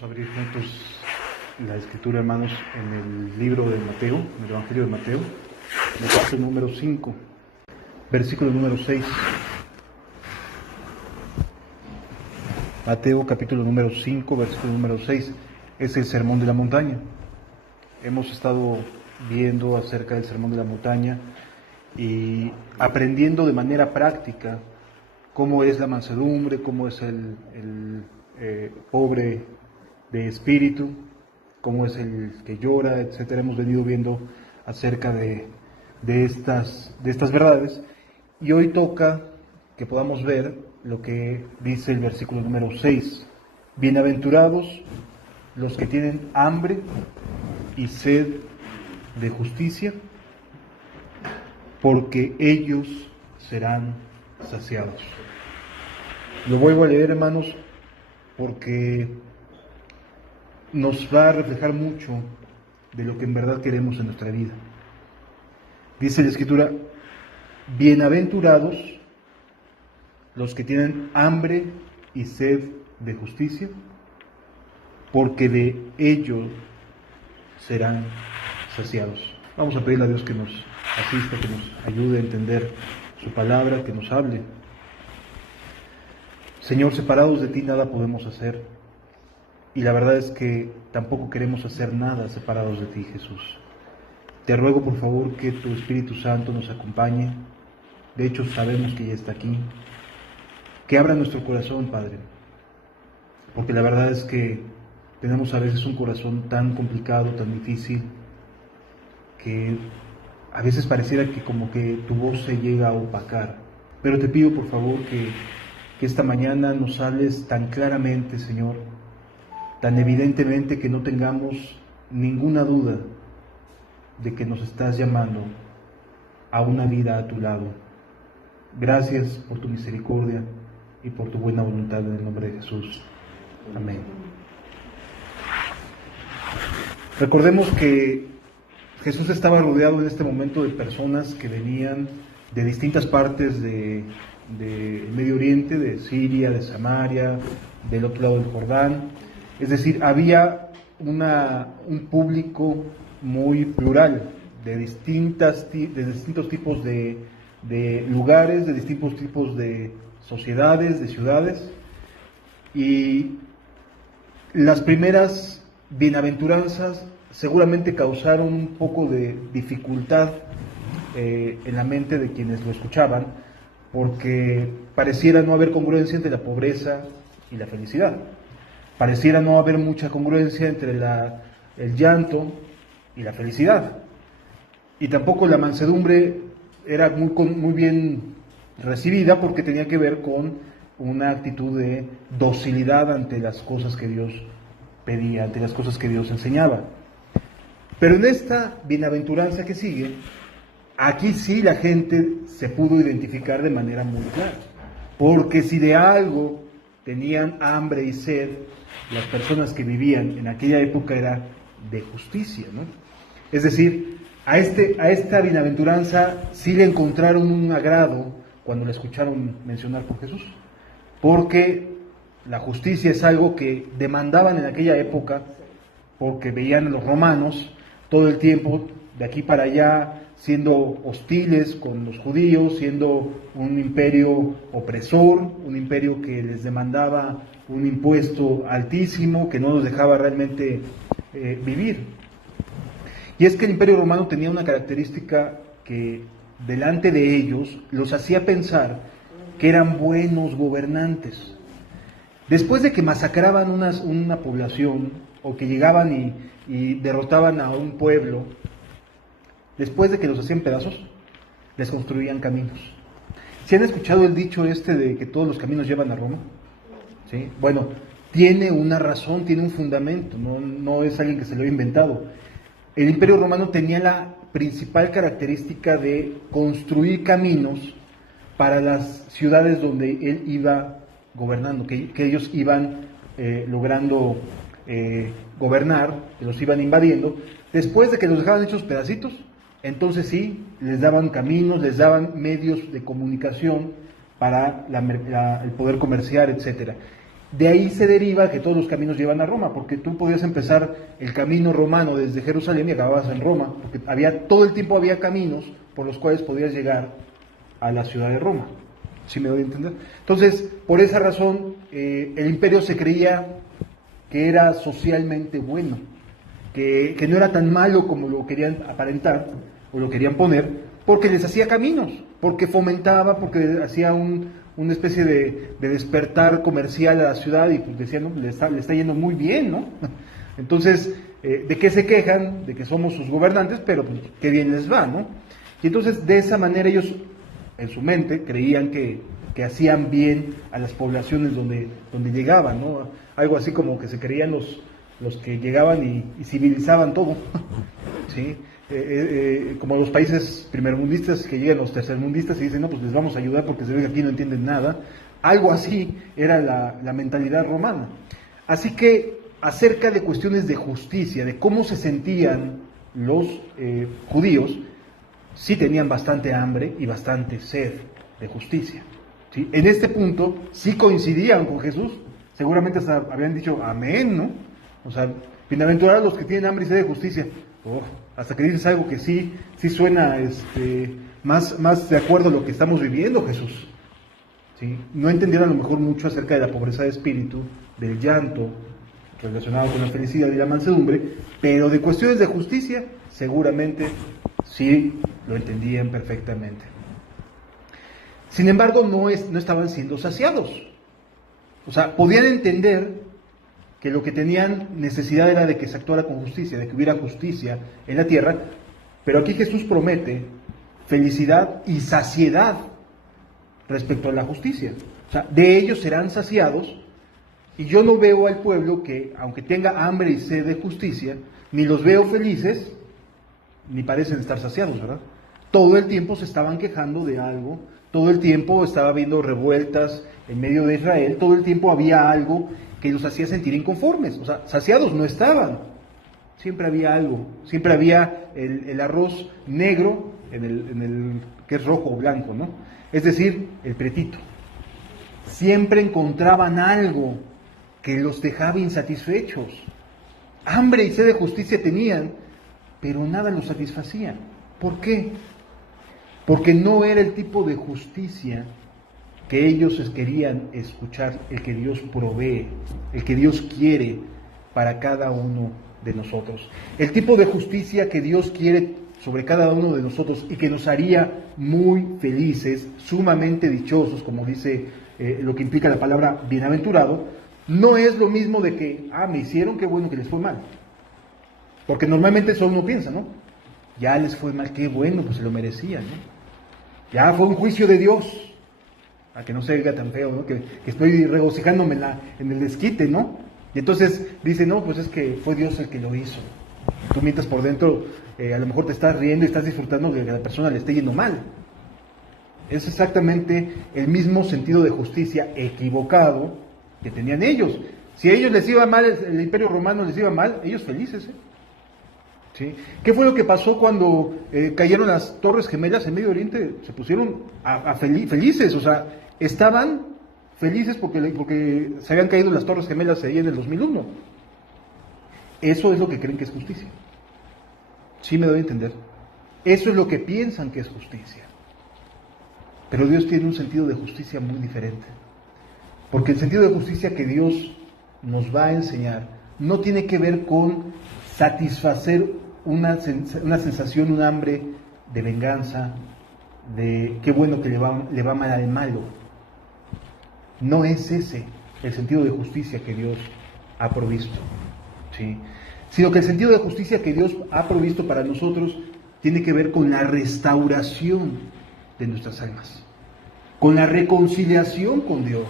Vamos a abrir juntos la escritura, hermanos, en el libro de Mateo, en el Evangelio de Mateo, en el capítulo número 5, versículo número 6. Mateo, capítulo número 5, versículo número 6, es el Sermón de la Montaña. Hemos estado viendo acerca del Sermón de la Montaña y aprendiendo de manera práctica cómo es la mansedumbre, cómo es el pobre de espíritu, cómo es el que llora, etcétera. Hemos venido viendo acerca de estas verdades, y hoy toca que podamos ver lo que dice el versículo número 6. Bienaventurados los que tienen hambre y sed de justicia, porque ellos serán saciados. Lo vuelvo a leer, hermanos, porque nos va a reflejar mucho de lo que en verdad queremos en nuestra vida. Dice la Escritura: bienaventurados los que tienen hambre y sed de justicia, porque de ellos serán saciados. Vamos a pedirle a Dios que nos asista, que nos ayude a entender su palabra, que nos hable. Señor, separados de ti nada podemos hacer, y la verdad es que tampoco queremos hacer nada separados de ti, Jesús. Te ruego, por favor, que tu Espíritu Santo nos acompañe. De hecho, sabemos que ya está aquí. Que abra nuestro corazón, Padre, porque la verdad es que tenemos a veces un corazón tan complicado, tan difícil, que a veces pareciera que como que tu voz se llega a opacar. Pero te pido, por favor, que esta mañana nos hables tan claramente, Señor, tan evidentemente, que no tengamos ninguna duda de que nos estás llamando a una vida a tu lado. Gracias por tu misericordia y por tu buena voluntad, en el nombre de Jesús. Amén. Recordemos que Jesús estaba rodeado en este momento de personas que venían de distintas partes de Medio Oriente, de Siria, de Samaria, del otro lado del Jordán. Es decir, había un público muy plural, de distintos tipos de lugares, de distintos tipos de sociedades, de ciudades. Y las primeras bienaventuranzas seguramente causaron un poco de dificultad en la mente de quienes lo escuchaban, porque pareciera no haber congruencia entre la pobreza y la felicidad. Pareciera no haber mucha congruencia entre el llanto y la felicidad. Y tampoco la mansedumbre era muy bien recibida, porque tenía que ver con una actitud de docilidad ante las cosas que Dios pedía, ante las cosas que Dios enseñaba. Pero en esta bienaventuranza que sigue, aquí sí la gente se pudo identificar de manera muy clara. Porque si de algo tenían hambre y sed las personas que vivían en aquella época, era de justicia, ¿no? Es decir, a esta bienaventuranza sí le encontraron un agrado cuando la escucharon mencionar por Jesús, porque la justicia es algo que demandaban en aquella época, porque veían a los romanos todo el tiempo de aquí para allá siendo hostiles con los judíos, siendo un imperio opresor, un imperio que les demandaba un impuesto altísimo, que no los dejaba realmente vivir. Y es que el Imperio Romano tenía una característica que delante de ellos los hacía pensar que eran buenos gobernantes. Después de que masacraban una población, o que llegaban y derrotaban a un pueblo, después de que los hacían pedazos, les construían caminos. ¿Sí han escuchado el dicho de que todos los caminos llevan a Roma? ¿Sí? Bueno, tiene una razón, tiene un fundamento, no es alguien que se lo ha inventado. El Imperio Romano tenía la principal característica de construir caminos para las ciudades donde él iba gobernando, que ellos iban logrando gobernar, que los iban invadiendo. Después de que los dejaban hechos pedacitos, entonces sí, les daban caminos, les daban medios de comunicación para el poder comerciar, etcétera. De ahí se deriva que todos los caminos llevan a Roma, porque tú podías empezar el camino romano desde Jerusalén y acababas en Roma, porque todo el tiempo había caminos por los cuales podías llegar a la ciudad de Roma. ¿Sí me doy a entender? Entonces, por esa razón, el imperio se creía que era socialmente bueno, que no era tan malo como lo querían aparentar o lo querían poner, porque les hacía caminos, porque fomentaba, porque hacía una especie de despertar comercial a la ciudad y pues decían, no, le está yendo muy bien, ¿no? Entonces, ¿de qué se quejan? De que somos sus gobernantes, pero pues qué bien les va, ¿no? Y entonces, de esa manera ellos, en su mente, creían que hacían bien a las poblaciones donde llegaban, ¿no? Algo así como que se creían los que llegaban y civilizaban todo, ¿sí? Como los países primermundistas que llegan los tercermundistas y dicen, no, pues les vamos a ayudar porque se ve que aquí no entienden nada. Algo así era la mentalidad romana. Así que acerca de cuestiones de justicia, de cómo se sentían los judíos, sí tenían bastante hambre y bastante sed de justicia, ¿sí? En este punto sí coincidían con Jesús, seguramente hasta habían dicho amén, ¿no? O sea, bienaventurados los que tienen hambre y sed de justicia. Hasta que dices algo que sí suena más de acuerdo a lo que estamos viviendo, Jesús. ¿Sí? No entendieron a lo mejor mucho acerca de la pobreza de espíritu, del llanto, relacionado con la felicidad y la mansedumbre, pero de cuestiones de justicia, seguramente sí lo entendían perfectamente. Sin embargo, no estaban siendo saciados. O sea, podían entender que lo que tenían necesidad era de que se actuara con justicia, de que hubiera justicia en la tierra, pero aquí Jesús promete felicidad y saciedad respecto a la justicia. O sea, de ellos serán saciados, y yo no veo al pueblo que, aunque tenga hambre y sed de justicia, ni los veo felices, ni parecen estar saciados, ¿verdad? Todo el tiempo se estaban quejando de algo, todo el tiempo estaba habiendo revueltas en medio de Israel, todo el tiempo había algo que los hacía sentir inconformes. O sea, saciados no estaban, siempre había algo, siempre había el arroz negro en el que es rojo o blanco, ¿no? Es decir, el pretito. Siempre encontraban algo que los dejaba insatisfechos. Hambre y sed de justicia tenían, pero nada los satisfacía. ¿Por qué? Porque no era el tipo de justicia que ellos querían escuchar, el que Dios provee, el que Dios quiere para cada uno de nosotros. El tipo de justicia que Dios quiere sobre cada uno de nosotros y que nos haría muy felices, sumamente dichosos, como dice lo que implica la palabra bienaventurado, no es lo mismo de que, me hicieron, qué bueno que les fue mal. Porque normalmente eso uno piensa, ¿no? Ya les fue mal, qué bueno, pues se lo merecían, ¿no? Ya fue un juicio de Dios, a que no se oiga tan feo, ¿no? Que estoy regocijándome en el desquite, ¿no? Y entonces dice, no, pues es que fue Dios el que lo hizo. Tú mientras por dentro, a lo mejor te estás riendo y estás disfrutando de que a la persona le esté yendo mal. Es exactamente el mismo sentido de justicia equivocado que tenían ellos. Si a ellos les iba mal, el Imperio Romano les iba mal, ellos felices, ¿eh? ¿Sí? ¿Qué fue lo que pasó cuando cayeron las Torres Gemelas en Medio Oriente? Se pusieron felices, o sea, estaban felices porque se habían caído las Torres Gemelas ahí en el 2001. Eso es lo que creen que es justicia. ¿Sí me doy a entender? Eso es lo que piensan que es justicia. Pero Dios tiene un sentido de justicia muy diferente. Porque el sentido de justicia que Dios nos va a enseñar no tiene que ver con satisfacer una sensación, un hambre de venganza, de qué bueno que le va mal al malo. No es ese el sentido de justicia que Dios ha provisto, ¿sí? Sino que el sentido de justicia que Dios ha provisto para nosotros tiene que ver con la restauración de nuestras almas, con la reconciliación con Dios.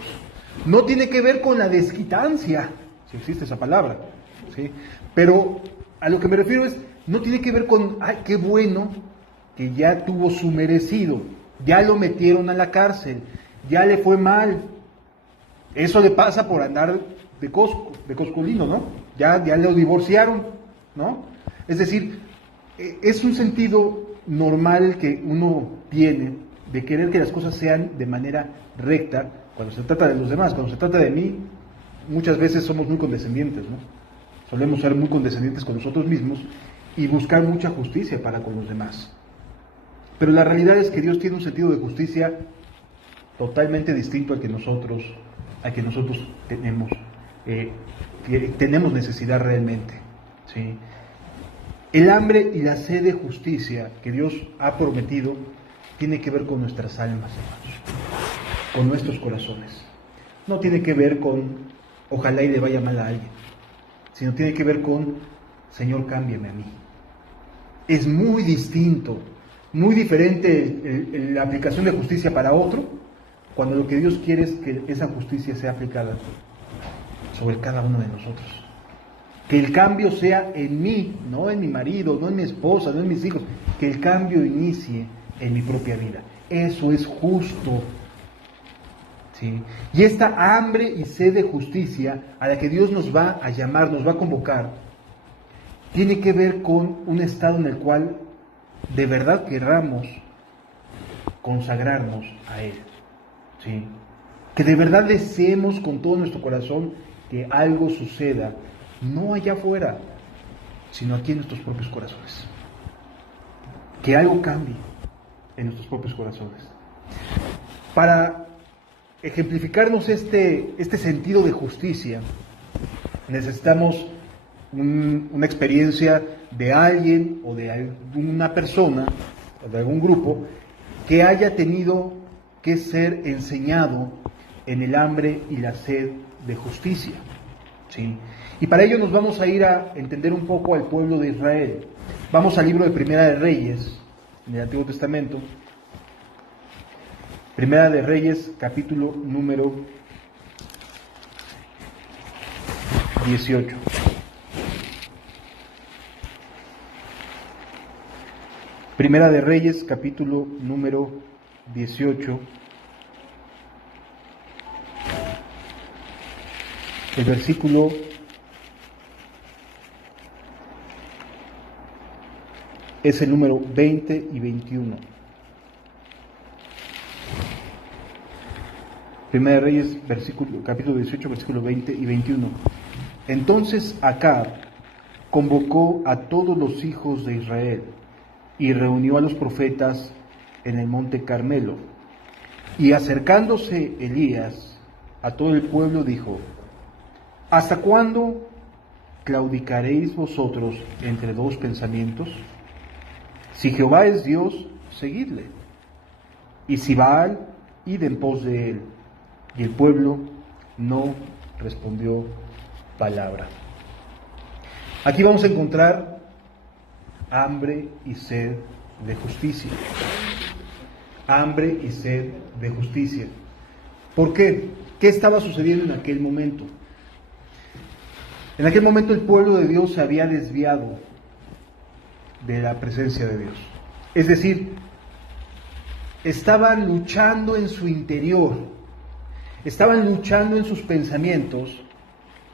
No tiene que ver con la desquitancia, si existe esa palabra, ¿sí? Pero a lo que me refiero es, no tiene que ver con, qué bueno que ya tuvo su merecido, ya lo metieron a la cárcel, ya le fue mal. Eso le pasa por andar de coscolino, ¿no? Ya lo divorciaron, ¿no? Es decir, es un sentido normal que uno tiene de querer que las cosas sean de manera recta cuando se trata de los demás. Cuando se trata de mí, muchas veces somos muy condescendientes, ¿no? Solemos ser muy condescendientes con nosotros mismos y buscar mucha justicia para con los demás. Pero la realidad es que Dios tiene un sentido de justicia totalmente distinto al que nosotros tenemos, que tenemos necesidad realmente, ¿sí? El hambre y la sed de justicia que Dios ha prometido tiene que ver con nuestras almas, hermanos, con nuestros corazones. No tiene que ver con ojalá y le vaya mal a alguien, sino tiene que ver con Señor, cámbiame a mí. Es muy distinto, muy diferente la aplicación de justicia para otro, cuando lo que Dios quiere es que esa justicia sea aplicada sobre cada uno de nosotros. Que el cambio sea en mí, no en mi marido, no en mi esposa, no en mis hijos. Que el cambio inicie en mi propia vida. Eso es justo. ¿Sí? Y esta hambre y sed de justicia a la que Dios nos va a llamar, nos va a convocar, tiene que ver con un estado en el cual de verdad querramos consagrarnos a Él. ¿Sí? Que de verdad deseemos con todo nuestro corazón que algo suceda, no allá afuera, sino aquí en nuestros propios corazones. Que algo cambie en nuestros propios corazones. Para ejemplificarnos este sentido de justicia, necesitamos una experiencia de alguien o de alguna persona o de algún grupo que haya tenido que ser enseñado en el hambre y la sed de justicia, ¿sí? Y para ello nos vamos a ir a entender un poco al pueblo de Israel. Vamos al libro de Primera de Reyes, en el Antiguo Testamento. Primera de Reyes, capítulo número 18. Primera de Reyes, capítulo número 18. El versículo es el número 20 y 21. Primera de Reyes, capítulo 18, versículo 20 y 21. Entonces Acab convocó a todos los hijos de Israel y reunió a los profetas en el monte Carmelo. Y acercándose Elías a todo el pueblo dijo: ¿hasta cuándo claudicaréis vosotros entre dos pensamientos? Si Jehová es Dios, seguidle, y si Baal, id en pos de él. Y el pueblo no respondió palabra. Aquí vamos a encontrar hambre y sed de justicia. Hambre y sed de justicia. ¿Por qué? ¿Qué estaba sucediendo en aquel momento? En aquel momento el pueblo de Dios se había desviado de la presencia de Dios. Es decir, estaban luchando en su interior, estaban luchando en sus pensamientos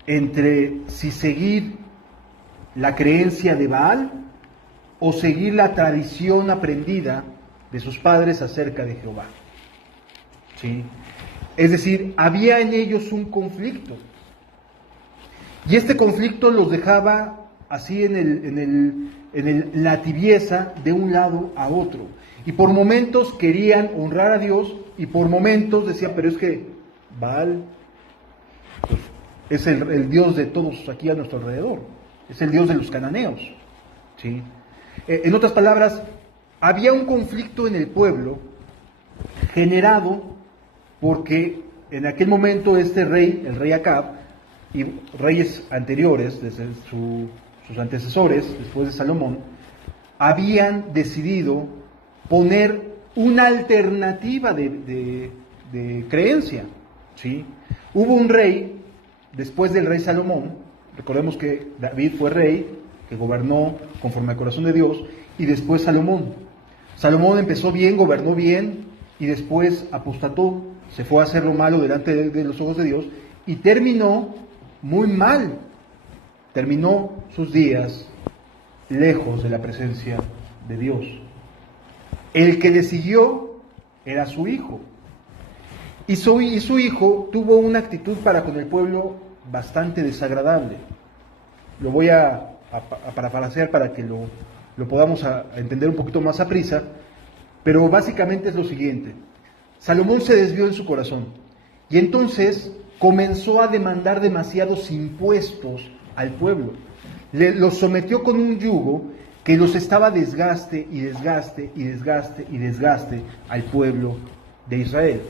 entre si seguir la creencia de Baal o seguir la tradición aprendida de sus padres acerca de Jehová. ¿Sí? Es decir, había en ellos un conflicto. Y este conflicto los dejaba así en la tibieza de un lado a otro. Y por momentos querían honrar a Dios y por momentos decían, pero es que Baal pues, es el Dios de todos aquí a nuestro alrededor. Es el Dios de los cananeos. ¿Sí? En otras palabras, había un conflicto en el pueblo generado porque en aquel momento este rey, el rey Acab, y reyes anteriores, desde sus antecesores, después de Salomón, habían decidido poner una alternativa de creencia. ¿Sí? Hubo un rey, después del rey Salomón, recordemos que David fue rey, que gobernó conforme al corazón de Dios, y después Salomón. Salomón empezó bien, gobernó bien, y después apostató, se fue a hacer lo malo delante de los ojos de Dios, y terminó muy mal. Terminó sus días lejos de la presencia de Dios. El que le siguió era su hijo. Y su hijo tuvo una actitud para con el pueblo bastante desagradable. Lo voy a parafrasear para que lo podamos entender un poquito más a prisa, pero básicamente es lo siguiente. Salomón se desvió en su corazón y entonces comenzó a demandar demasiados impuestos al pueblo. Los sometió con un yugo que los estaba desgaste y desgaste y desgaste y desgaste al pueblo de Israel.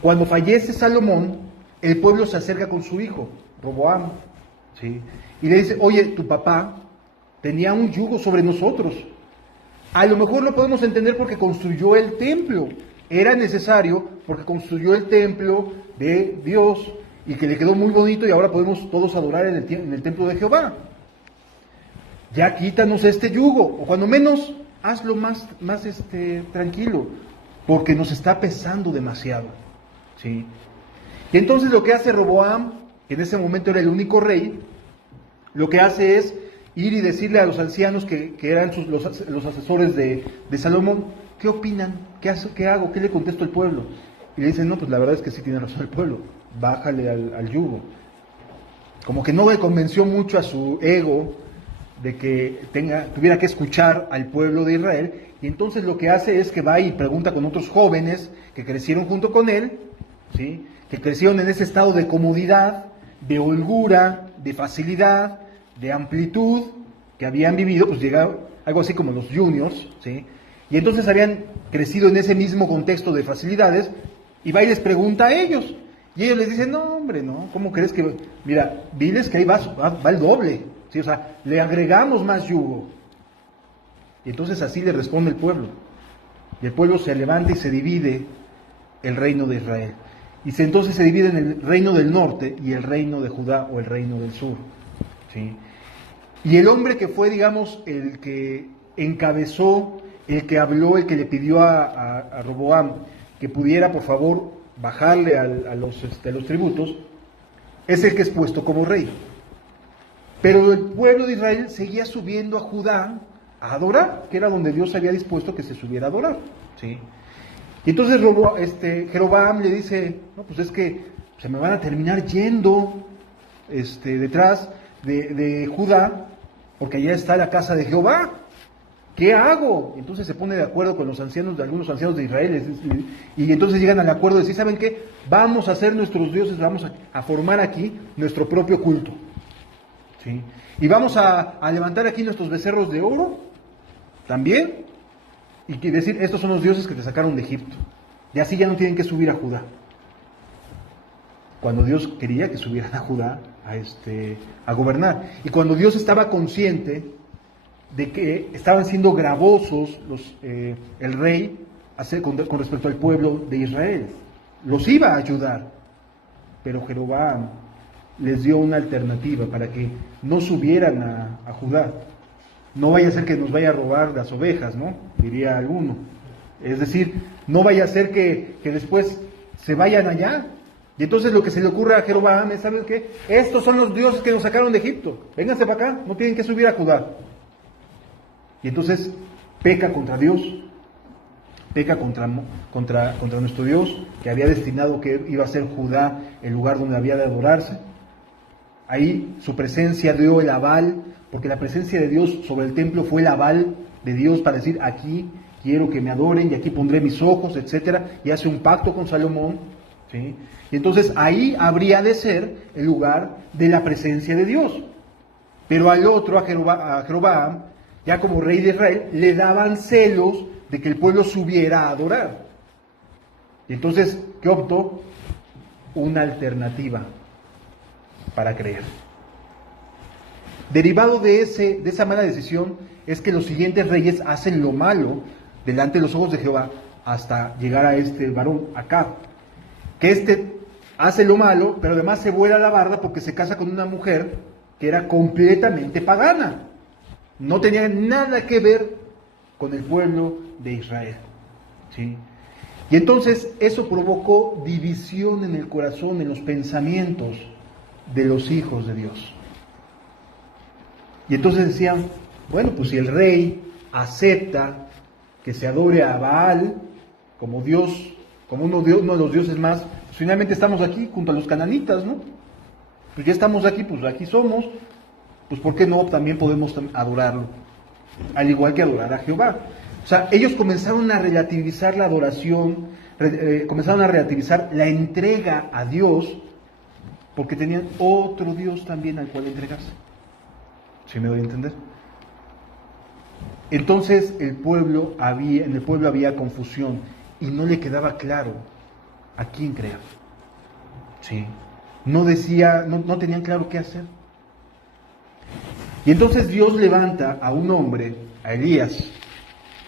Cuando fallece Salomón, el pueblo se acerca con su hijo, Roboam, ¿sí? Y le dice, oye, tu papá tenía un yugo sobre nosotros. A lo mejor lo podemos entender porque construyó el templo. Era necesario porque construyó el templo de Dios y que le quedó muy bonito y ahora podemos todos adorar en el templo de Jehová. Ya quítanos este yugo, o cuando menos hazlo más tranquilo, porque nos está pesando demasiado, ¿sí? Y entonces lo que hace Roboam, que en ese momento era el único rey, lo que hace es ir y decirle a los ancianos que eran los asesores de Salomón, ¿qué opinan? ¿Qué hago? ¿Qué le contesto al pueblo? Y le dicen, no, pues la verdad es que sí tiene razón el pueblo, bájale al yugo. Como que no le convenció mucho a su ego de que tuviera que escuchar al pueblo de Israel, y entonces lo que hace es que va y pregunta con otros jóvenes que crecieron junto con él, ¿sí? Que crecieron en ese estado de comodidad, de holgura, de facilidad, de amplitud, que habían vivido, pues llegaron algo así como los juniors, ¿sí? Y entonces habían crecido en ese mismo contexto de facilidades, y va y les pregunta a ellos, y ellos les dicen, no hombre, no, ¿cómo crees que? Mira, diles que ahí va el doble, ¿sí? O sea, le agregamos más yugo. Y entonces así le responde el pueblo, y el pueblo se levanta y se divide el reino de Israel. Y entonces se divide en el reino del norte y el reino de Judá o el reino del sur, ¿sí? Y el hombre que fue, digamos, el que encabezó, el que habló, el que le pidió a Roboam que pudiera, por favor, bajarle a los tributos, es el que es puesto como rey. Pero el pueblo de Israel seguía subiendo a Judá a adorar, que era donde Dios había dispuesto que se subiera a adorar, ¿sí? Y entonces Jeroboam le dice, no, pues es que se me van a terminar yendo detrás de Judá, porque allá está la casa de Jehová. ¿Qué hago? Entonces se pone de acuerdo con los ancianos, algunos ancianos de Israel, y entonces llegan al acuerdo de decir, ¿saben qué? Vamos a hacer nuestros dioses, vamos a formar aquí nuestro propio culto, ¿sí? Y vamos a levantar aquí nuestros becerros de oro, también, y decir, estos son los dioses que te sacaron de Egipto. Y así ya no tienen que subir a Judá. Cuando Dios quería que subieran a Judá a gobernar. Y cuando Dios estaba consciente de que estaban siendo gravosos el rey con respecto al pueblo de Israel. Los iba a ayudar. Pero Jeroboam les dio una alternativa para que no subieran a Judá. No vaya a ser que nos vaya a robar las ovejas, ¿no? Diría alguno. Es decir, no vaya a ser que después se vayan allá. Y entonces lo que se le ocurre a Jeroboam es, ¿saben qué? Estos son los dioses que nos sacaron de Egipto. Vénganse para acá, no tienen que subir a Judá. Y entonces peca contra Dios, peca contra nuestro Dios, que había destinado que iba a ser Judá el lugar donde había de adorarse. Ahí su presencia dio el aval, porque la presencia de Dios sobre el templo fue el aval de Dios para decir, aquí quiero que me adoren y aquí pondré mis ojos, etcétera, y hace un pacto con Salomón, ¿sí? Y entonces ahí habría de ser el lugar de la presencia de Dios. Pero al otro, a Jeroboam, ya como rey de Israel, le daban celos de que el pueblo subiera a adorar. Y entonces, ¿qué optó? Una alternativa para creer. Derivado de esa mala decisión es que los siguientes reyes hacen lo malo delante de los ojos de Jehová hasta llegar a este varón, Acab, que hace lo malo, pero además se vuela la barda porque se casa con una mujer que era completamente pagana. No tenía nada que ver con el pueblo de Israel, ¿sí? Y entonces eso provocó división en el corazón, en los pensamientos de los hijos de Dios. Y entonces decían, bueno, pues si el rey acepta que se adore a Baal como Dios, como uno de los dioses más, pues finalmente estamos aquí junto a los cananitas, ¿no? pues ya estamos aquí, pues aquí somos, pues ¿por qué no también podemos adorarlo? Al igual que adorar a Jehová. O sea, ellos comenzaron a relativizar la adoración, comenzaron a relativizar la entrega a Dios, porque tenían otro Dios también al cual entregarse. ¿Sí me doy a entender? Entonces en el pueblo había confusión y no le quedaba claro a quién creer. ¿Sí? No tenían claro qué hacer. Y entonces Dios levanta a un hombre, a Elías,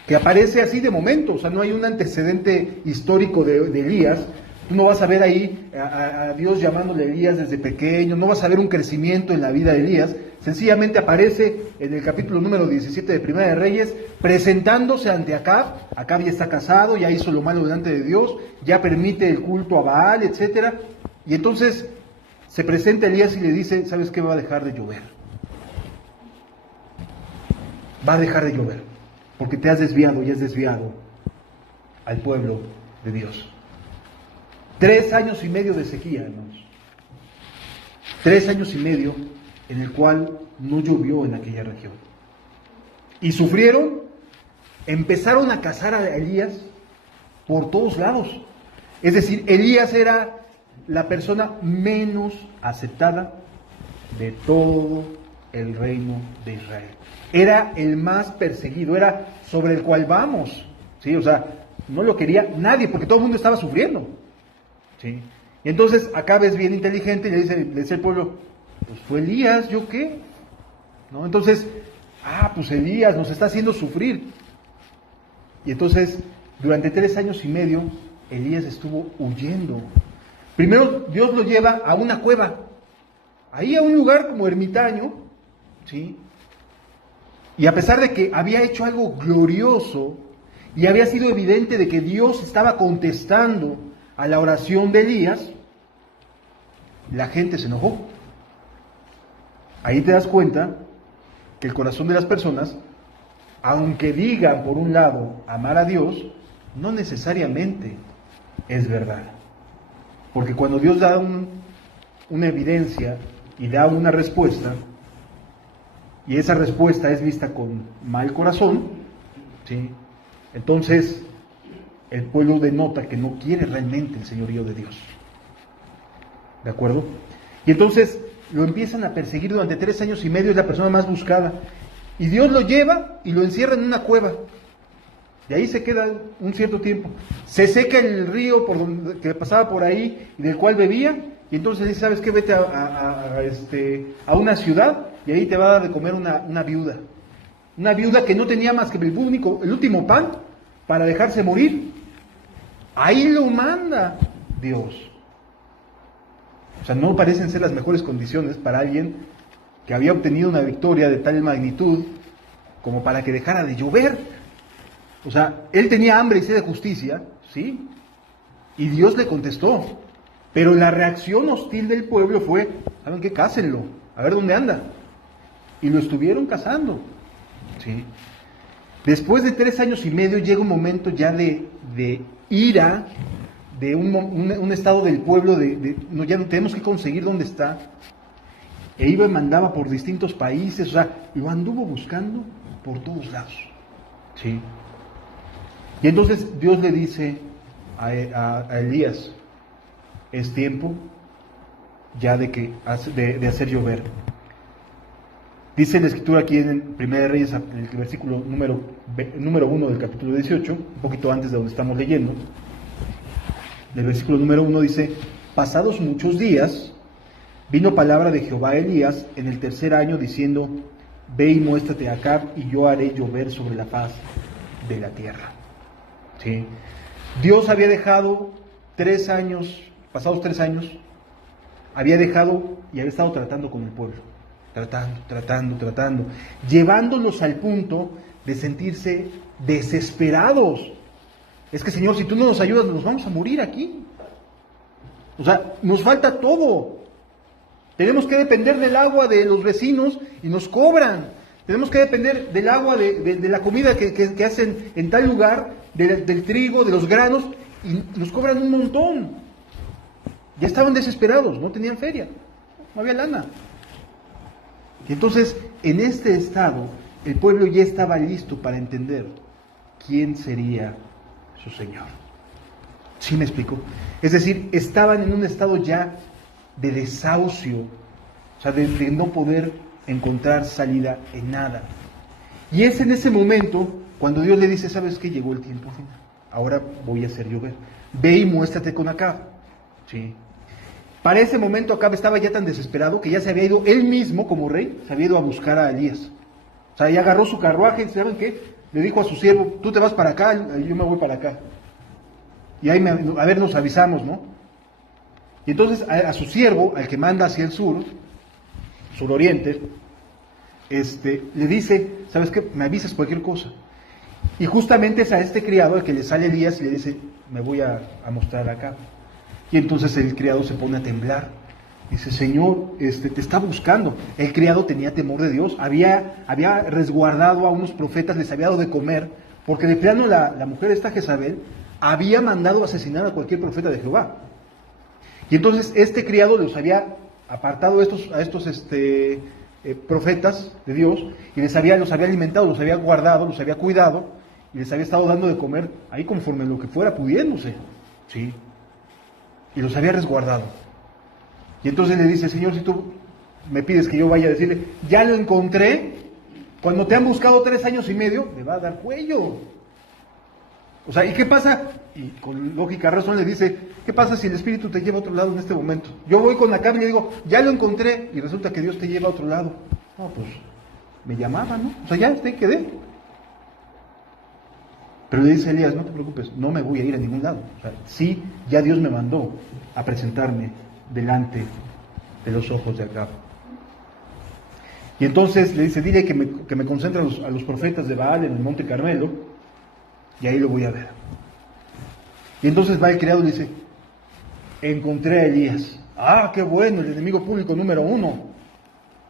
que aparece así de momento, o sea, no hay un antecedente histórico de Elías. Tú no vas a ver ahí a Dios llamándole a Elías desde pequeño, no vas a ver un crecimiento en la vida de Elías. Sencillamente aparece en el capítulo número 17 de Primera de Reyes, presentándose ante Acab. Acab ya está casado, ya hizo lo malo delante de Dios, ya permite el culto a Baal, etcétera. Y entonces se presenta Elías y le dice, ¿sabes qué? Va a dejar de llover. Va a dejar de llover, porque te has desviado y has desviado al pueblo de Dios. 3 años y medio de sequía, hermanos. 3 años y medio en el cual no llovió en aquella región. Y sufrieron, empezaron a cazar a Elías por todos lados. Es decir, Elías era la persona menos aceptada de todo el reino de Israel. Era el más perseguido, era sobre el cual vamos. ¿Sí? O sea, no lo quería nadie porque todo el mundo estaba sufriendo. ¿Sí? Y entonces Acab es bien inteligente y le dice al pueblo, pues fue Elías, ¿yo qué? ¿No? Entonces, pues Elías nos está haciendo sufrir. Y entonces, durante 3 años y medio, Elías estuvo huyendo. Primero Dios lo lleva a una cueva, ahí a un lugar como ermitaño, ¿sí? Y a pesar de que había hecho algo glorioso y había sido evidente de que Dios estaba contestando a la oración de Elías, la gente se enojó. Ahí te das cuenta que el corazón de las personas, aunque digan por un lado amar a Dios, no necesariamente es verdad. Porque cuando Dios da una evidencia y da una respuesta, y esa respuesta es vista con mal corazón, ¿sí? Entonces el pueblo denota que no quiere realmente el señorío de Dios. ¿De acuerdo? Y entonces lo empiezan a perseguir durante 3 años y medio, es la persona más buscada. Y Dios lo lleva y lo encierra en una cueva. De ahí se queda un cierto tiempo. Se seca el río que pasaba por ahí y del cual bebía. Y entonces dice, ¿sabes qué? Vete a una ciudad y ahí te va a dar de comer una viuda. Una viuda que no tenía más que el último pan para dejarse morir. Ahí lo manda Dios. O sea, no parecen ser las mejores condiciones para alguien que había obtenido una victoria de tal magnitud como para que dejara de llover. O sea, él tenía hambre y sed de justicia, ¿sí? Y Dios le contestó. Pero la reacción hostil del pueblo fue, ¿saben qué? Cásenlo, a ver dónde anda. Y lo estuvieron cazando, ¿sí? Después de 3 años y medio llega un momento ya de ira, de un estado del pueblo, no, ya no tenemos que conseguir dónde está. E iba y mandaba por distintos países, o sea, lo anduvo buscando por todos lados, ¿sí? Y entonces Dios le dice a Elías, es tiempo ya de hacer llover. Dice la escritura aquí en 1 Reyes, el versículo número 1 del capítulo 18, un poquito antes de donde estamos leyendo. El versículo número 1 dice, pasados muchos días, vino palabra de Jehová a Elías en el 3er año diciendo, ve y muéstrate a Acab y yo haré llover sobre la faz de la tierra. ¿Sí? Dios había dejado 3 años, pasados 3 años, había dejado y había estado tratando con el pueblo. Tratando, llevándolos al punto de sentirse desesperados. Es que, Señor, si tú no nos ayudas, nos vamos a morir aquí. O sea, nos falta todo. Tenemos que depender del agua de los vecinos y nos cobran. Tenemos que depender del agua de la comida que hacen en tal lugar, del trigo, de los granos, y nos cobran un montón. Ya estaban desesperados, no tenían feria. no había lana. Y entonces, en este estado, el pueblo ya estaba listo para entender quién sería su Señor. ¿Sí me explico? Es decir, estaban en un estado ya de desahucio, o sea, de no poder encontrar salida en nada. Y es en ese momento cuando Dios le dice, ¿sabes qué? Llegó el tiempo final. Ahora voy a hacer llover. Ve y muéstrate con Acab. Sí. Para ese momento Acab estaba ya tan desesperado que ya se había ido él mismo como rey, se había ido a buscar a Elías. O sea, ya agarró su carruaje, ¿saben qué? Le dijo a su siervo, tú te vas para acá, yo me voy para acá. Y ahí a ver, nos avisamos, ¿no? Y entonces a su siervo, al que manda hacia el sur, suroriente, le dice, ¿sabes qué? Me avisas cualquier cosa. Y justamente es a este criado al que le sale Elías y le dice, me voy a mostrar acá. Y entonces el criado se pone a temblar. Dice, Señor, te está buscando. El criado tenía temor de Dios, había resguardado a unos profetas, les había dado de comer, porque de plano la mujer esta Jezabel había mandado asesinar a cualquier profeta de Jehová. Y entonces este criado los había apartado a estos profetas de Dios y los había alimentado, los había guardado, los había cuidado y les había estado dando de comer ahí conforme lo que fuera pudiéndose. Sí. Y los había resguardado. Y entonces le dice, Señor, si tú me pides que yo vaya a decirle, ya lo encontré, cuando te han buscado 3 años y medio, me va a dar cuello. O sea, ¿y qué pasa? Y con lógica razón le dice, ¿qué pasa si el Espíritu te lleva a otro lado en este momento? Yo voy con Acab y le digo, ya lo encontré, y resulta que Dios te lleva a otro lado. No, pues, me llamaba, ¿no? O sea, ya, quedé. Pero le dice Elías, no te preocupes, no me voy a ir a ningún lado. O sea, sí, ya Dios me mandó a presentarme delante de los ojos de Acab. Y entonces le dice, dile que me concentre a los profetas de Baal en el monte Carmelo, y ahí lo voy a ver. Y entonces va el criado y dice, encontré a Elías. Ah, qué bueno, el enemigo público número 1.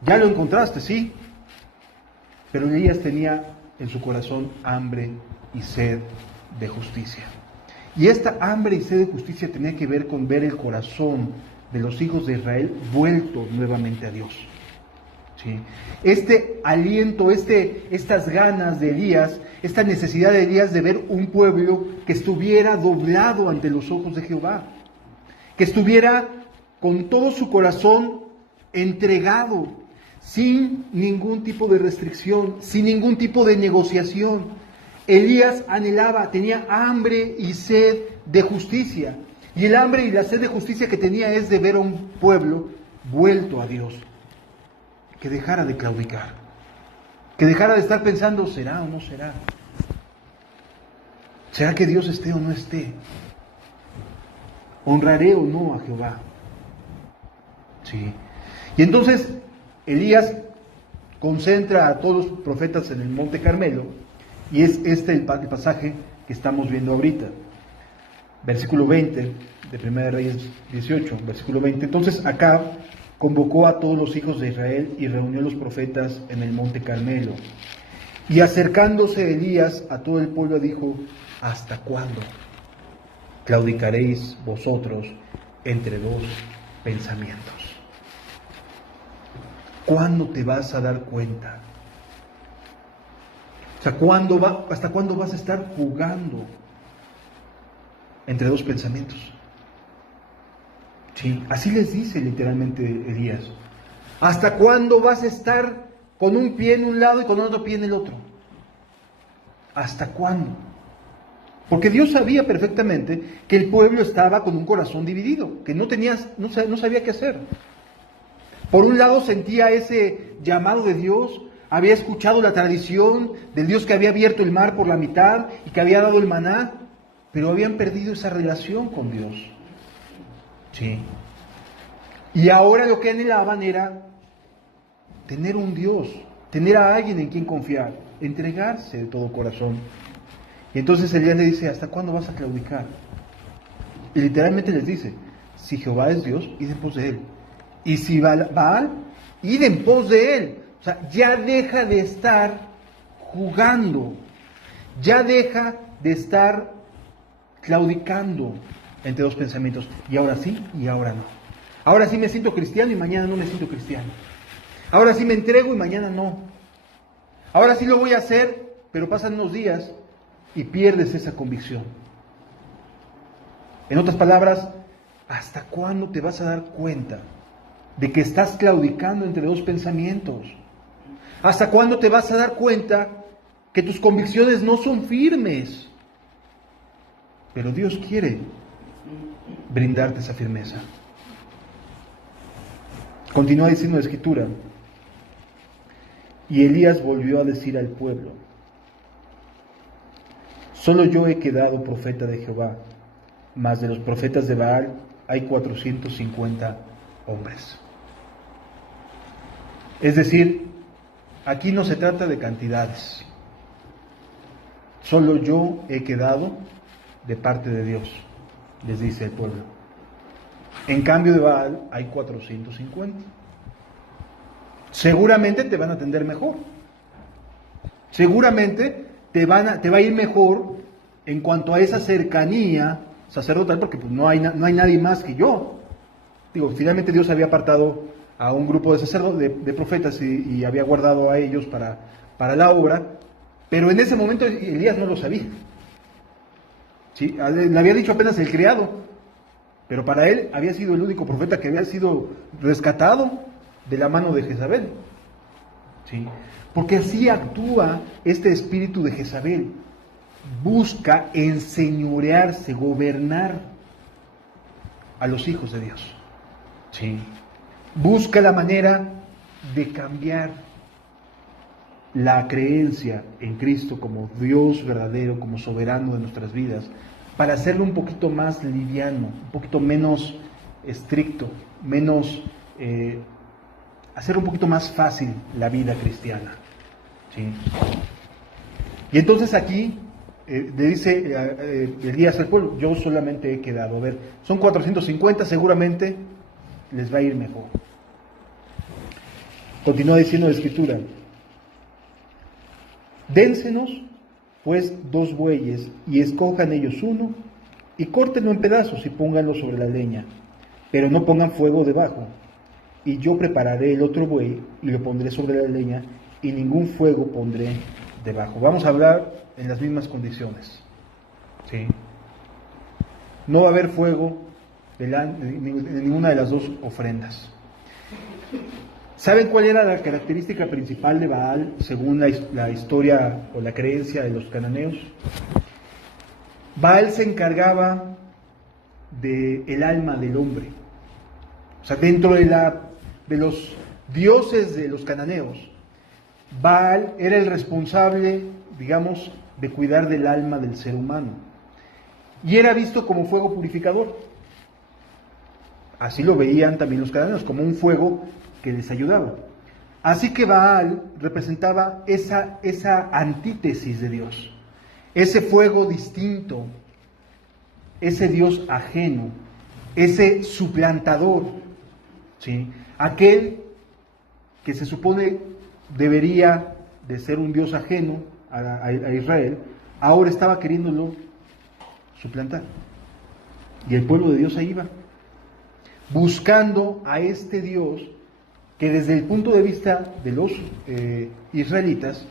Ya lo encontraste, sí. Pero Elías tenía en su corazón hambre y sed de justicia. Y esta hambre y sed de justicia tenía que ver con ver el corazón de los hijos de Israel vuelto nuevamente a Dios. ¿Sí? Este aliento, estas ganas de Elías, esta necesidad de Elías de ver un pueblo que estuviera doblado ante los ojos de Jehová, que estuviera con todo su corazón entregado, sin ningún tipo de restricción, sin ningún tipo de negociación. Elías anhelaba, tenía hambre y sed de justicia, y el hambre y la sed de justicia que tenía es de ver a un pueblo vuelto a Dios, que dejara de claudicar, que dejara de estar pensando, ¿será o no será? ¿Será que Dios esté o no esté? ¿Honraré o no a Jehová? Sí. Y entonces Elías concentra a todos los profetas en el monte Carmelo, y es el pasaje que estamos viendo ahorita. Versículo 20 de 1 Reyes 18, versículo 20. Entonces Acab convocó a todos los hijos de Israel y reunió a los profetas en el monte Carmelo. Y acercándose Elías a todo el pueblo dijo, ¿hasta cuándo claudicaréis vosotros entre dos pensamientos? ¿Cuándo te vas a dar cuenta? O sea, ¿hasta cuándo vas a estar jugando entre dos pensamientos? Sí, así les dice literalmente Elías. ¿Hasta cuándo vas a estar con un pie en un lado y con otro pie en el otro? ¿Hasta cuándo? Porque Dios sabía perfectamente que el pueblo estaba con un corazón dividido, que no sabía qué hacer. Por un lado sentía ese llamado de Dios, había escuchado la tradición del Dios que había abierto el mar por la mitad y que había dado el maná, pero habían perdido esa relación con Dios. Sí. Y ahora lo que anhelaban era tener un Dios, tener a alguien en quien confiar, entregarse de todo corazón. Y entonces Elías le dice, ¿hasta cuándo vas a claudicar? Y literalmente les dice, si Jehová es Dios, id en pos de él. Y si Baal, id en pos de él. O sea, ya deja de estar jugando, ya deja de estar claudicando entre dos pensamientos, y ahora sí y ahora no. Ahora sí me siento cristiano y mañana no me siento cristiano. Ahora sí me entrego y mañana no. Ahora sí lo voy a hacer, pero pasan unos días y pierdes esa convicción. En otras palabras, ¿hasta cuándo te vas a dar cuenta de que estás claudicando entre dos pensamientos? ¿Hasta cuándo te vas a dar cuenta que tus convicciones no son firmes? Pero Dios quiere brindarte esa firmeza. Continúa diciendo la Escritura: y Elías volvió a decir al pueblo: solo yo he quedado profeta de Jehová, mas de los profetas de Baal hay 450 hombres. Es decir, aquí no se trata de cantidades. Solo yo he quedado de parte de Dios, les dice el pueblo. En cambio de Baal hay 450. Seguramente te van a atender mejor. Seguramente te va a ir mejor en cuanto a esa cercanía sacerdotal, porque pues no hay nadie más que yo. Digo, finalmente Dios había apartado a un grupo de sacerdotes, de profetas, y había guardado a ellos para la obra, pero en ese momento Elías no lo sabía. ¿Sí? Le había dicho apenas el criado, pero para él había sido el único profeta que había sido rescatado de la mano de Jezabel. ¿Sí? Porque así actúa este espíritu de Jezabel. Busca enseñorearse, gobernar a los hijos de Dios. ¿Sí? Busca la manera de cambiar la creencia en Cristo como Dios verdadero, como soberano de nuestras vidas, para hacerlo un poquito más liviano, un poquito menos estricto, hacer un poquito más fácil la vida cristiana. ¿Sí? Y entonces aquí le dice Elías al pueblo: yo solamente he quedado. A ver, son 450, seguramente les va a ir mejor. Continúa diciendo la Escritura: dénsenos pues 2 bueyes, y escojan ellos uno, y córtenlo en pedazos, y pónganlo sobre la leña, pero no pongan fuego debajo. Y yo prepararé el otro buey, y lo pondré sobre la leña, y ningún fuego pondré debajo. Vamos a hablar en las mismas condiciones. ¿Sí? No va a haber fuego en ninguna de las dos ofrendas. ¿Saben cuál era la característica principal de Baal según la historia o la creencia de los cananeos? Baal se encargaba del alma del hombre. O sea, dentro de los dioses de los cananeos, Baal era el responsable, digamos, de cuidar del alma del ser humano. Y era visto como fuego purificador. Así lo veían también los cananeos, como un fuego que les ayudaba. Así que Baal representaba esa antítesis de Dios, ese fuego distinto, ese Dios ajeno, ese suplantador, ¿sí? Aquel que se supone debería de ser un Dios ajeno a Israel, ahora estaba queriéndolo suplantar. Y el pueblo de Dios ahí iba, buscando a este Dios que desde el punto de vista de los israelitas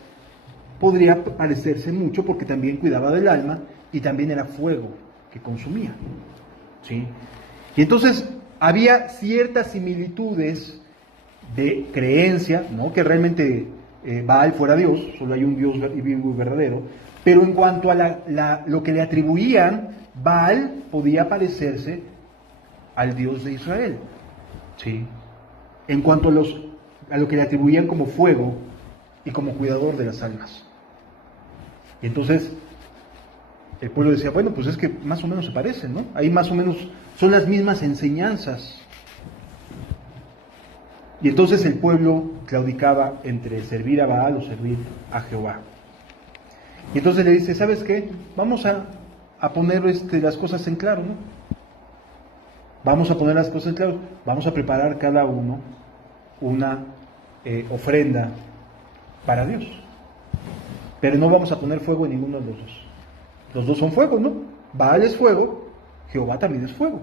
podría parecerse mucho, porque también cuidaba del alma y también era fuego que consumía. ¿Sí? Y entonces había ciertas similitudes de creencia, no que realmente Baal fuera Dios, solo hay un Dios vivo y verdadero, pero en cuanto a lo que le atribuían, Baal podía parecerse al Dios de Israel. ¿Sí? En cuanto a lo que le atribuían como fuego y como cuidador de las almas. Y entonces el pueblo decía: bueno, pues es que más o menos se parecen, ¿no? Ahí más o menos son las mismas enseñanzas. Y entonces el pueblo claudicaba entre servir a Baal o servir a Jehová. Y entonces le dice: ¿sabes qué? Vamos a poner las cosas en claro, ¿no? Vamos a poner las cosas en claro. Vamos a preparar cada uno una ofrenda para Dios. Pero no vamos a poner fuego en ninguno de los dos. Los dos son fuego, ¿no? Baal es fuego, Jehová también es fuego.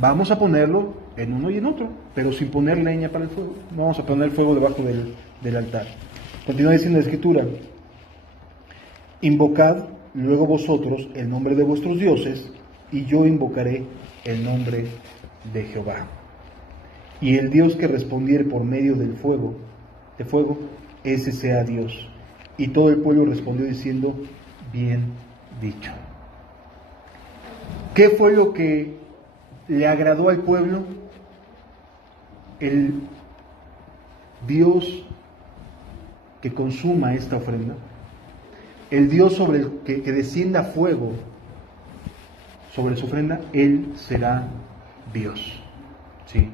vamos a ponerlo en uno y en otro, pero sin poner leña para el fuego. No vamos a poner el fuego debajo del altar. Continúa diciendo la Escritura: invocad luego vosotros el nombre de vuestros dioses, y yo invocaré el nombre de Jehová. Y el Dios que respondiere por medio de fuego, ese sea Dios. Y todo el pueblo respondió diciendo: bien dicho. ¿Qué fue lo que le agradó al pueblo? El Dios que consuma esta ofrenda, el Dios sobre el que descienda fuego sobre su ofrenda, Él será Dios. ¿Sí?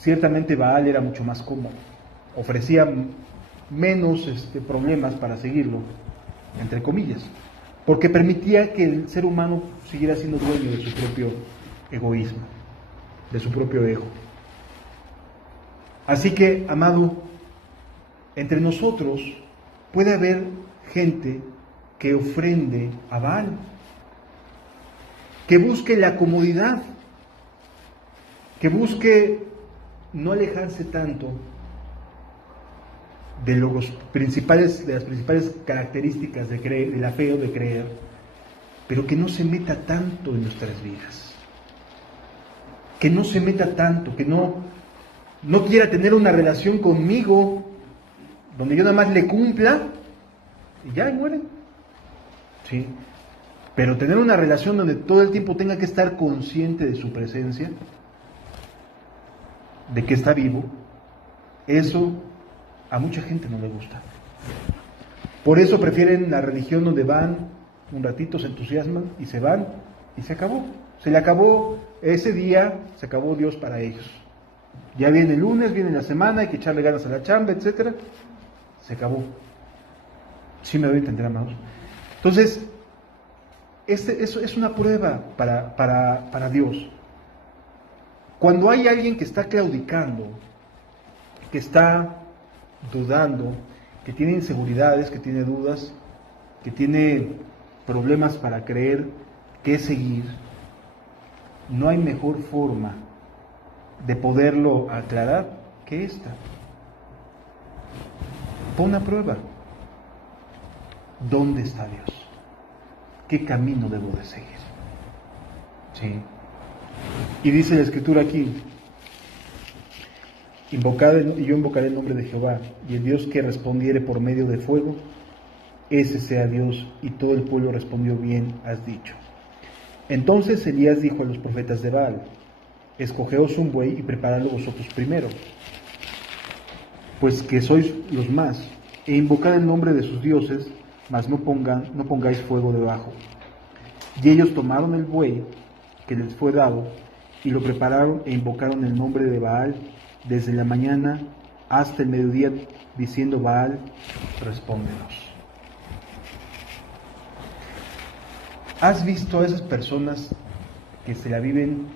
Ciertamente Baal era mucho más cómodo, ofrecía menos problemas para seguirlo, entre comillas, porque permitía que el ser humano siguiera siendo dueño de su propio egoísmo, de su propio ego. Así que, amado, entre nosotros puede haber gente que ofrende a Baal, que busque la comodidad, que busque no alejarse tanto de las principales características de la fe o de creer, pero que no se meta tanto en nuestras vidas, que no se meta tanto, que no quiera tener una relación conmigo donde yo nada más le cumpla y ya, y muere. ¿Sí? Pero tener una relación donde todo el tiempo tenga que estar consciente de su presencia, de que está vivo, eso a mucha gente no le gusta. Por eso prefieren la religión donde van un ratito, se entusiasman y se van y se acabó. Se le acabó ese día, se acabó Dios para ellos. Ya viene el lunes, viene la semana, hay que echarle ganas a la chamba, etcétera. Se acabó. ¿Sí me doy a entender, amados? Entonces, eso es una prueba para Dios. Cuando hay alguien que está claudicando, que está dudando, que tiene inseguridades, que tiene dudas, que tiene problemas para creer qué seguir, no hay mejor forma de poderlo aclarar que esta. Pon a prueba. ¿Dónde está Dios? ¿Qué camino debo de seguir? ¿Sí? Y dice la Escritura aquí: yo invocaré el nombre de Jehová, y el Dios que respondiere por medio de fuego, ese sea Dios. Y todo el pueblo respondió: bien has dicho. Entonces Elías dijo a los profetas de Baal: escogeos un buey y preparadlo vosotros primero, pues que sois los más, e invocad el nombre de sus dioses, mas no pongáis fuego debajo. Y ellos tomaron el buey que les fue dado, y lo prepararon e invocaron el nombre de Baal desde la mañana hasta el mediodía, diciendo: Baal, respóndenos. ¿Has visto a esas personas que se la viven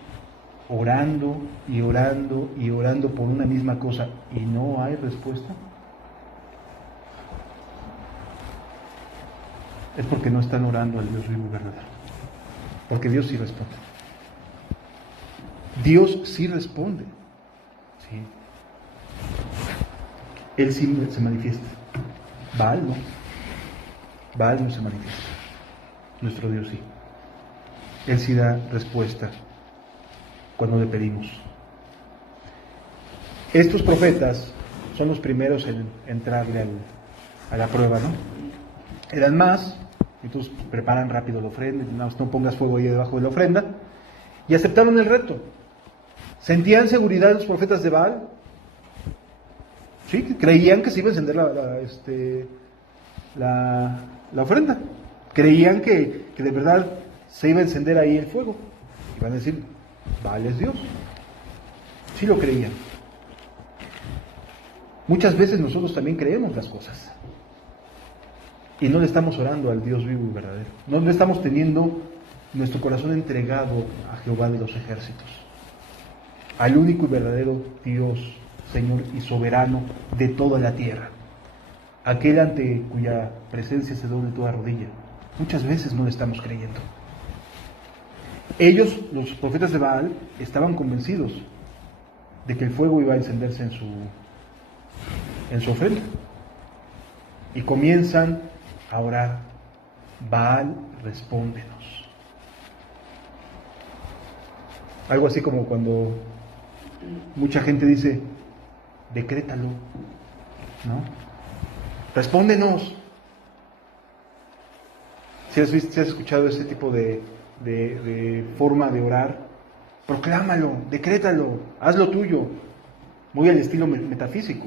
orando y orando y orando por una misma cosa y no hay respuesta? Es porque no están orando al Dios vivo y verdadero. Porque Dios sí responde. Dios sí responde. ¿Sí? Él sí se manifiesta. Baal no. Baal no se manifiesta. Nuestro Dios sí. Él sí da respuesta cuando le pedimos. Estos profetas son los primeros en entrarle a la prueba, ¿no? Eran más, entonces preparan rápido la ofrenda, no pongas fuego ahí debajo de la ofrenda, y aceptaron el reto. ¿Sentían seguridad los profetas de Baal? Sí, creían que se iba a encender la ofrenda. Creían que de verdad se iba a encender ahí el fuego. Y van a decir: Baal es Dios. Sí lo creían. Muchas veces nosotros también creemos las cosas. Y no le estamos orando al Dios vivo y verdadero. No le estamos teniendo nuestro corazón entregado a Jehová de los ejércitos, al único y verdadero Dios, Señor y soberano de toda la tierra, aquel ante cuya presencia se doble toda rodilla. Muchas veces no le estamos creyendo. Ellos, los profetas de Baal, estaban convencidos de que el fuego iba a encenderse en su ofrenda. Y comienzan a orar: Baal, respóndenos. Algo así como cuando mucha gente dice: decrétalo, ¿no? Respóndenos. Si has escuchado ese tipo de forma de orar, proclámalo, decrétalo, hazlo tuyo, muy al estilo metafísico.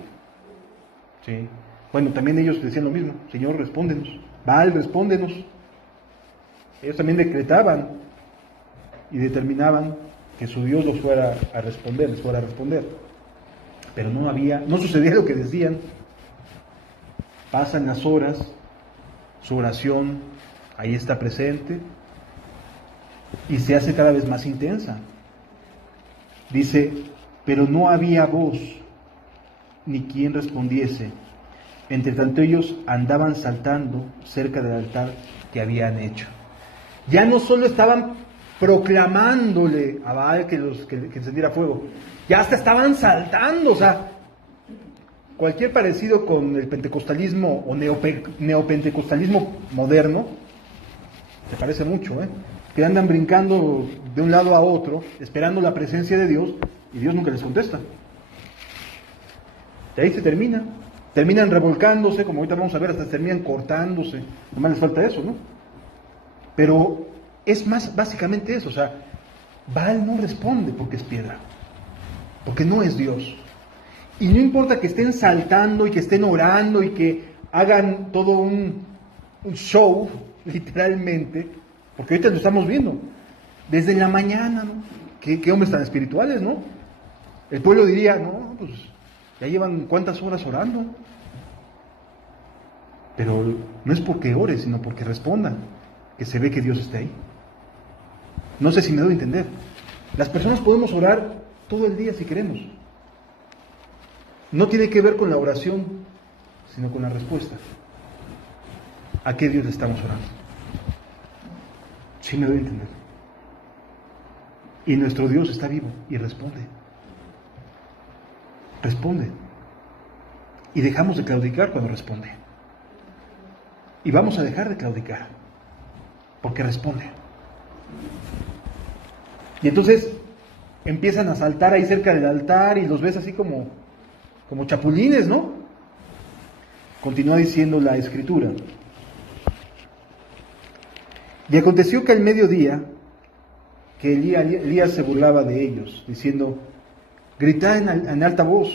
¿Sí? Bueno, también ellos decían lo mismo: Señor, respóndenos. Baal, respóndenos. Ellos también decretaban y determinaban que su Dios los fuera a responder, les fuera a responder. Pero no sucedía lo que decían. Pasan las horas, su oración ahí está presente y se hace cada vez más intensa. Dice: pero no había voz ni quien respondiese. Entre tanto ellos andaban saltando cerca del altar que habían hecho. Ya no solo estaban proclamándole a Baal que encendiera fuego, ya hasta estaban saltando. O sea, cualquier parecido con el pentecostalismo o neopentecostalismo moderno se parece mucho, que andan brincando de un lado a otro esperando la presencia de Dios y Dios nunca les contesta. Y ahí se terminan revolcándose, como ahorita vamos a ver, hasta terminan cortándose. Nomás les falta eso, ¿no? Pero es más básicamente eso. O sea, Baal no responde porque es piedra, porque no es Dios. Y no importa que estén saltando y que estén orando y que hagan todo un show, literalmente, porque ahorita lo estamos viendo desde la mañana, ¿no? ¿Qué hombres tan espirituales, ¿no? El pueblo diría: no, pues ya llevan cuántas horas orando. Pero no es porque ore, sino porque respondan, que se ve que Dios está ahí. No sé si me doy a entender. Las personas podemos orar todo el día si queremos. No tiene que ver con la oración, sino con la respuesta. ¿A qué Dios le estamos orando? Sí me doy a entender. Y nuestro Dios está vivo y responde. Responde. Y dejamos de claudicar cuando responde. Y vamos a dejar de claudicar, porque responde. Y entonces empiezan a saltar ahí cerca del altar y los ves así como chapulines, ¿no? Continúa diciendo la Escritura: y aconteció que al mediodía, que Elías se burlaba de ellos, diciendo: gritad en alta voz,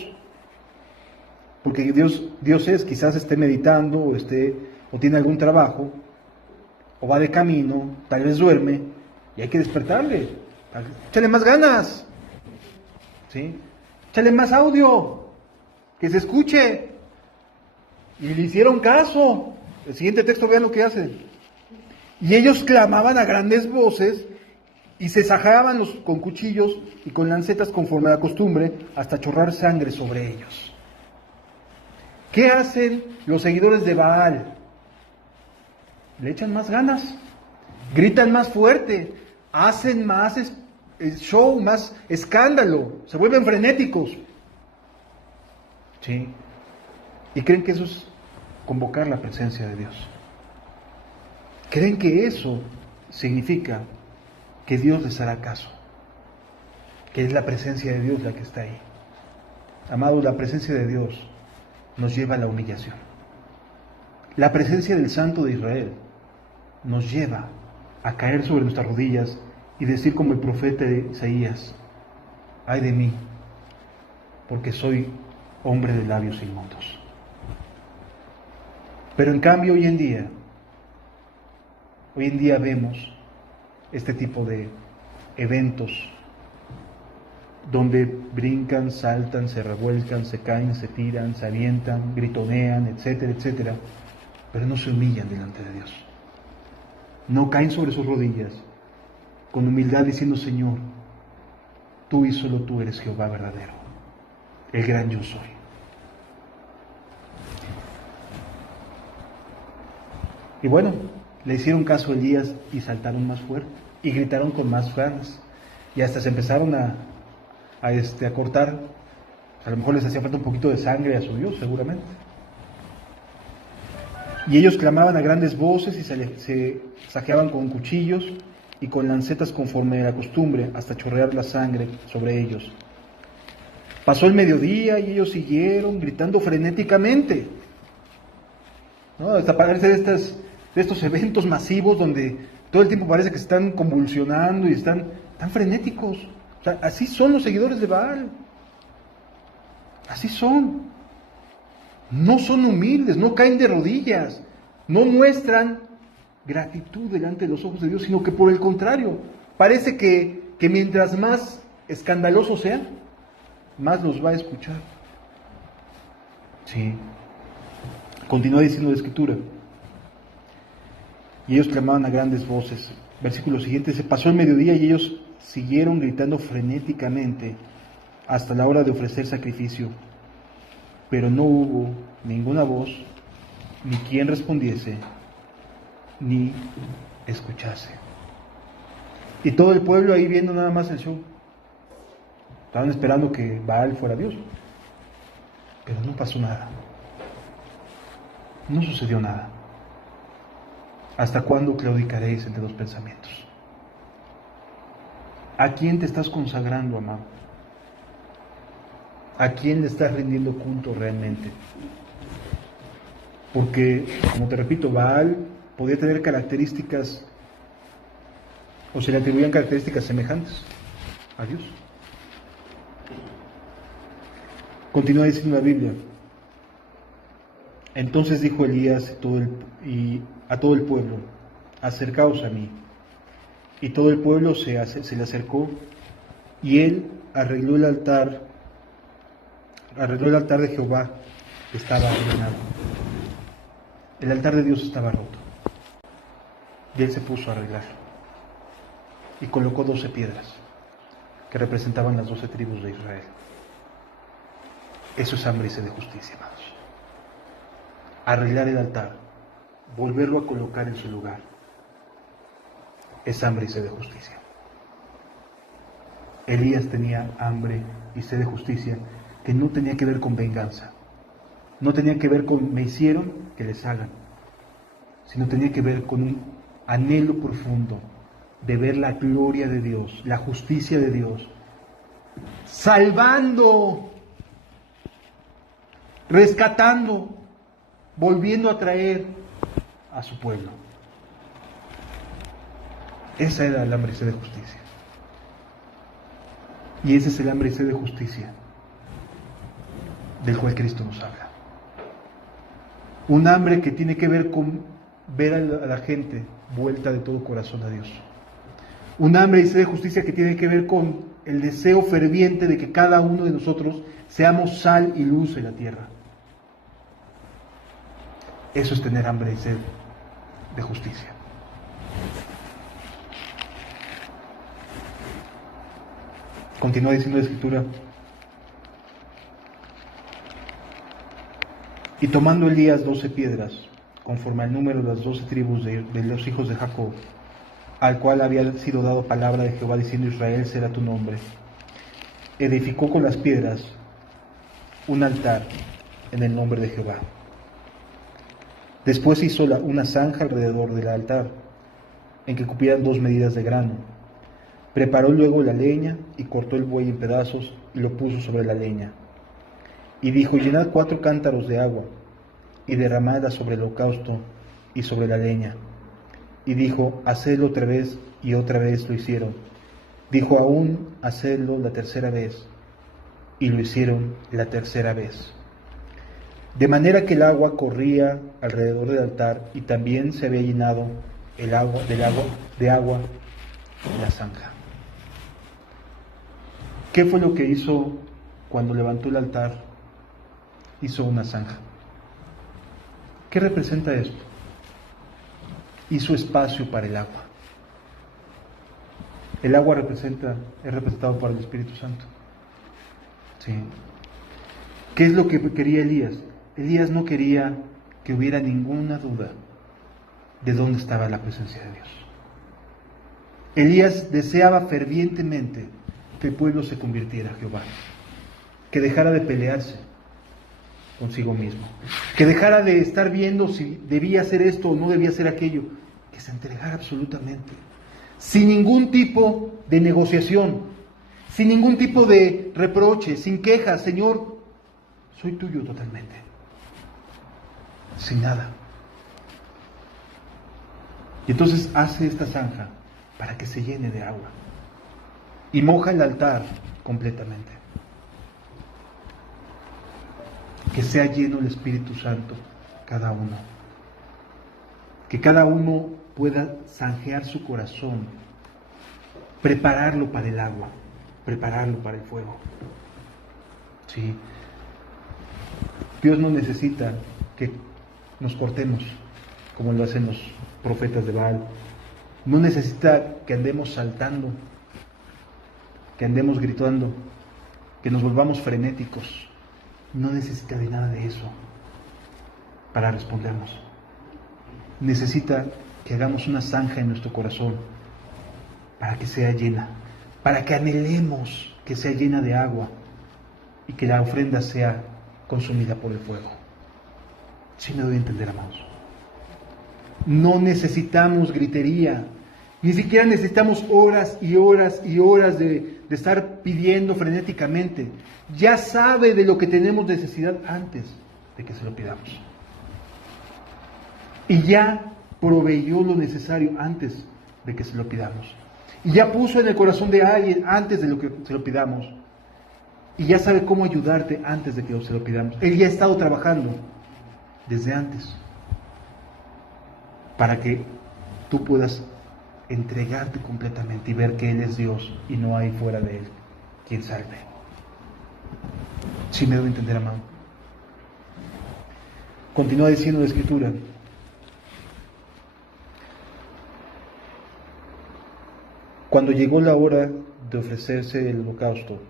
porque Dios quizás esté meditando o tiene algún trabajo, o va de camino, tal vez duerme, y hay que despertarle. Échale más ganas, ¿sí? Échale más audio, que se escuche. Y le hicieron caso. El siguiente texto, vean lo que hacen. Y ellos clamaban a grandes voces y se sajaban con cuchillos y con lancetas conforme a la costumbre, hasta chorrar sangre sobre ellos. ¿Qué hacen los seguidores de Baal? Le echan más ganas, gritan más fuerte, hacen más show, más escándalo, se vuelven frenéticos. ¿Sí? Y creen que eso es convocar la presencia de Dios. Creen que eso significa que Dios les hará caso, que es la presencia de Dios la que está ahí. Amados, la presencia de Dios nos lleva a la humillación. La presencia del Santo de Israel nos lleva a caer sobre nuestras rodillas y decir como el profeta de Isaías: ay de mí, porque soy hombre de labios inmundos. Pero en cambio hoy en día vemos este tipo de eventos donde brincan, saltan, se revuelcan, se caen, se tiran, se avientan, gritonean, etcétera, etcétera, pero no se humillan delante de Dios. No caen sobre sus rodillas con humildad diciendo: Señor, tú y solo tú eres Jehová verdadero, el gran yo soy. Y bueno, le hicieron caso a Elías y saltaron más fuerte. y gritaron con más ganas. Y hasta se empezaron a cortar. A lo mejor les hacía falta un poquito de sangre a su Dios, seguramente. Y ellos clamaban a grandes voces y se saqueaban con cuchillos y con lancetas conforme a la costumbre, hasta chorrear la sangre sobre ellos. Pasó el mediodía y ellos siguieron gritando frenéticamente, ¿no? Hasta parece de estos eventos masivos donde todo el tiempo parece que se están convulsionando y están tan frenéticos. O sea, así son los seguidores de Baal. Así son. No son humildes, no caen de rodillas, no muestran gratitud delante de los ojos de Dios, sino que por el contrario, parece que mientras más escandalosos sean, más los va a escuchar. Sí. Continúa diciendo la Escritura. Y ellos clamaban a grandes voces. Versículo siguiente, se pasó el mediodía y ellos siguieron gritando frenéticamente hasta la hora de ofrecer sacrificio. Pero no hubo ninguna voz, ni quien respondiese, ni escuchase. Y todo el pueblo ahí viendo nada más el show. Estaban esperando que Baal fuera Dios. Pero no pasó nada. No sucedió nada. ¿Hasta cuándo claudicaréis entre dos pensamientos? ¿A quién te estás consagrando, amado? ¿A quién le estás rindiendo culto realmente? Porque, como te repito, Baal podía tener características, o se le atribuían características semejantes a Dios. Continúa diciendo la Biblia. Entonces dijo Elías a todo el pueblo, acercaos a mí. Y todo el pueblo se le acercó, y él arregló el altar de Jehová, que estaba arruinado. El altar de Dios estaba roto. Y él se puso a arreglarlo. Y colocó 12 piedras, que representaban las 12 tribus de Israel. Eso es hambre y sed de justicia, amados. Arreglar el altar, volverlo a colocar en su lugar, es hambre y sed de justicia. Elías tenía hambre y sed de justicia que no tenía que ver con venganza, no tenía que ver con me hicieron que les hagan, sino tenía que ver con un anhelo profundo de ver la gloria de Dios, la justicia de Dios, salvando, rescatando, volviendo a traer a su pueblo. Esa era el hambre y sed de justicia. Y ese es el hambre y sed de justicia del cual Cristo nos habla. Un hambre que tiene que ver con ver a la gente vuelta de todo corazón a Dios. Un hambre y sed de justicia que tiene que ver con el deseo ferviente de que cada uno de nosotros seamos sal y luz en la tierra. Eso es tener hambre y sed de justicia. Continúa diciendo la Escritura. Y tomando Elías 12 piedras, conforme al número de las 12 tribus de los hijos de Jacob, al cual había sido dado palabra de Jehová diciendo: Israel será tu nombre, edificó con las piedras un altar en el nombre de Jehová. Después hizo una zanja alrededor del altar, en que cupieran 2 medidas de grano. Preparó luego la leña y cortó el buey en pedazos y lo puso sobre la leña. Y dijo: llenad 4 cántaros de agua y derramadla sobre el holocausto y sobre la leña. Y dijo: hacedlo otra vez, y otra vez lo hicieron. Dijo aún: hacedlo la tercera vez, y lo hicieron la tercera vez. De manera que el agua corría alrededor del altar, y también se había llenado de agua la zanja. ¿Qué fue lo que hizo cuando levantó el altar? Hizo una zanja. ¿Qué representa esto? Hizo espacio para el agua. El agua es representado por el Espíritu Santo. Sí. ¿Qué es lo que quería Elías? Elías no quería que hubiera ninguna duda de dónde estaba la presencia de Dios. Elías deseaba fervientemente que el pueblo se convirtiera a Jehová, que dejara de pelearse consigo mismo, que dejara de estar viendo si debía hacer esto o no debía hacer aquello, que se entregara absolutamente, sin ningún tipo de negociación, sin ningún tipo de reproche, sin quejas. Señor, soy tuyo totalmente, sin nada. Y entonces hace esta zanja para que se llene de agua y moja el altar completamente. Que sea lleno el Espíritu Santo cada uno. Que cada uno pueda zanjear su corazón, prepararlo para el agua, prepararlo para el fuego. Sí. Dios no necesita que nos cortemos como lo hacen los profetas de Baal. No necesita que andemos saltando, que andemos gritando, que nos volvamos frenéticos. No necesita de nada de eso para respondernos. Necesita que hagamos una zanja en nuestro corazón para que sea llena, para que anhelemos que sea llena de agua y que la ofrenda sea consumida por el fuego. ¿Sí me doy a entender, amados? No necesitamos gritería, ni siquiera necesitamos horas y horas y horas de estar pidiendo frenéticamente. Ya sabe de lo que tenemos necesidad antes de que se lo pidamos. Y ya proveyó lo necesario antes de que se lo pidamos. Y ya puso en el corazón de alguien antes de lo que se lo pidamos. Y ya sabe cómo ayudarte antes de que se lo pidamos. Él ya ha estado trabajando desde antes para que tú puedas entregarte completamente y ver que Él es Dios y no hay fuera de Él quien salve. ¿Sí me debo entender, amado? Continúa diciendo la Escritura: cuando llegó la hora de ofrecerse el holocausto,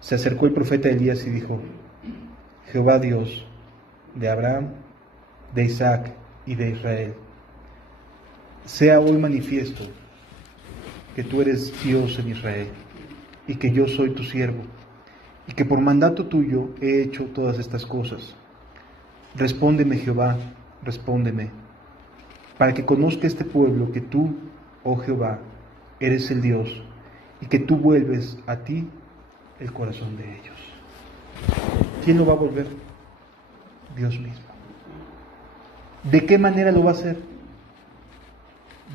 se acercó el profeta Elías y dijo: Jehová Dios de Abraham, de Isaac y de Israel, sea hoy manifiesto que tú eres Dios en Israel y que yo soy tu siervo y que por mandato tuyo he hecho todas estas cosas. Respóndeme, Jehová, respóndeme, para que conozca este pueblo que tú, oh Jehová, eres el Dios y que tú vuelves a ti el corazón de ellos. ¿Quién lo va a volver? Dios mismo. ¿De qué manera lo va a hacer?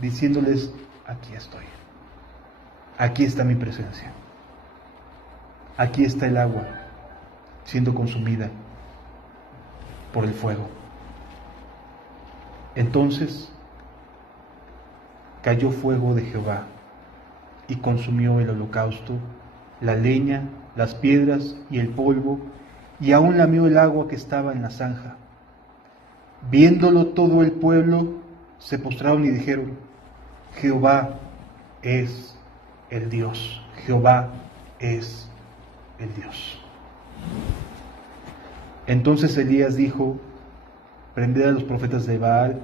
Diciéndoles: aquí estoy, aquí está mi presencia, aquí está el agua siendo consumida por el fuego. Entonces cayó fuego de Jehová y consumió el holocausto, la leña, las piedras y el polvo, y aún lamió el agua que estaba en la zanja. Viéndolo todo el pueblo, se postraron y dijeron: Jehová es el Dios, Jehová es el Dios. Entonces Elías dijo: prended a los profetas de Baal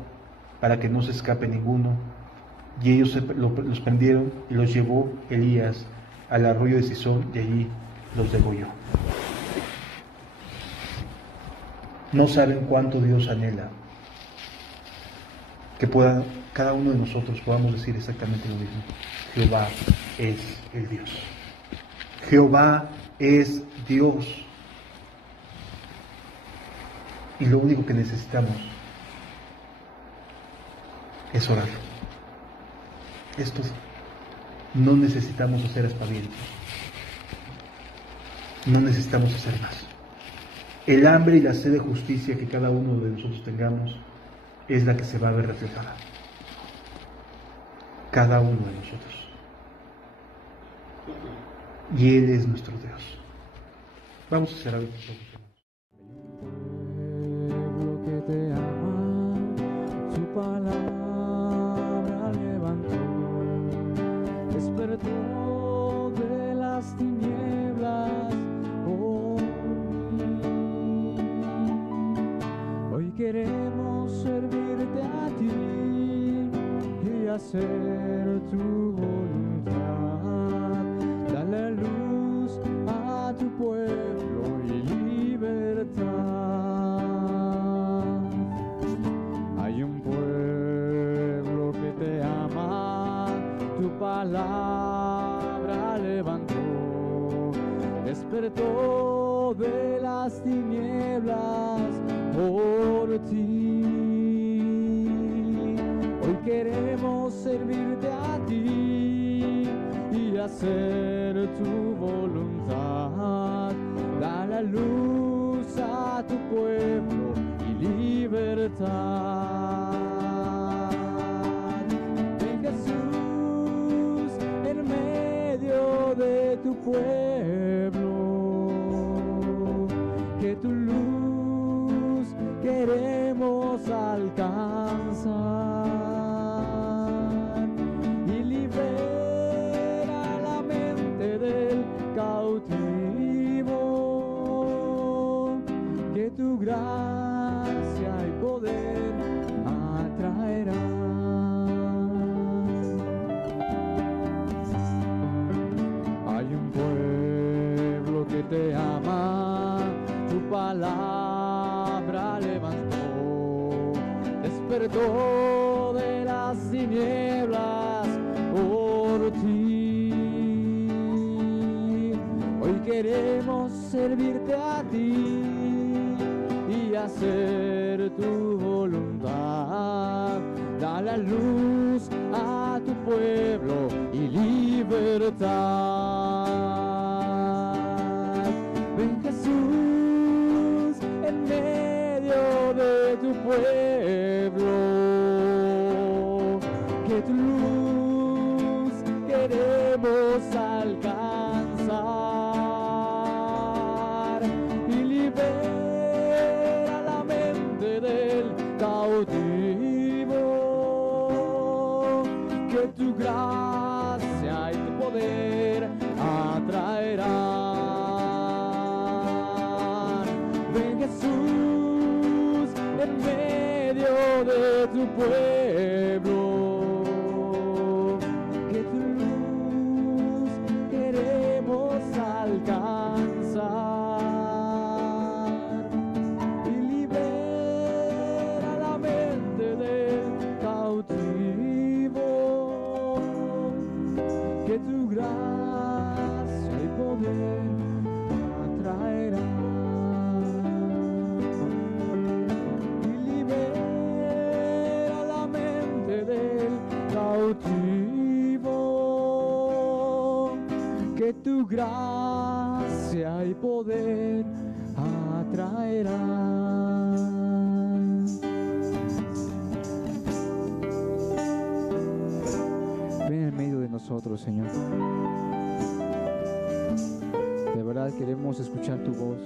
para que no se escape ninguno. Y ellos los prendieron y los llevó Elías al arroyo de Sison y allí los degolló. No saben cuánto Dios anhela que cada uno de nosotros podamos decir exactamente lo mismo: Jehová es el Dios. Jehová es Dios. Y lo único que necesitamos es orar. Esto no necesitamos hacer aspavientos. No necesitamos hacer más. El hambre y la sed de justicia que cada uno de nosotros tengamos es la que se va a ver reflejada. Cada uno de nosotros. Y Él es nuestro Dios. Vamos a hacer algo. Pueblo que te ama, su palabra levantó, despertó de las tinieblas por mí. Hoy queremos servirte a ti y hacer tu voluntad. Dale luz a tu pueblo y libertad. Hay un pueblo que te ama, tu palabra levantó, despertó de las tinieblas por ti. Hoy queremos servirte a ti y hacer tu voluntad. Da la luz a tu pueblo y libertad. Ven Jesús en medio de tu pueblo, que tu luz queremos alcanzar y libera la mente del cautivo, que tu gracia y poder atraerán. Hay un pueblo que te ama, tu palabra levantó, despertó de las tinieblas por ti. Hoy queremos servirte a ti y hacer tu voluntad. Da la luz a tu pueblo y libertad. Ven Jesús en medio de tu pueblo, que tu luz queremos alcanzar y libera la mente del cautivo, que tu gracia y tu poder atraerán. Ven Jesús en medio de tu pueblo, que tu luz queremos alcanzar y libera la mente del cautivo, que tu gracia y poder atraerán y libera la mente del cautivo, que tu gracia y poder atraerán. Ven en medio de nosotros, Señor. De verdad queremos escuchar tu voz.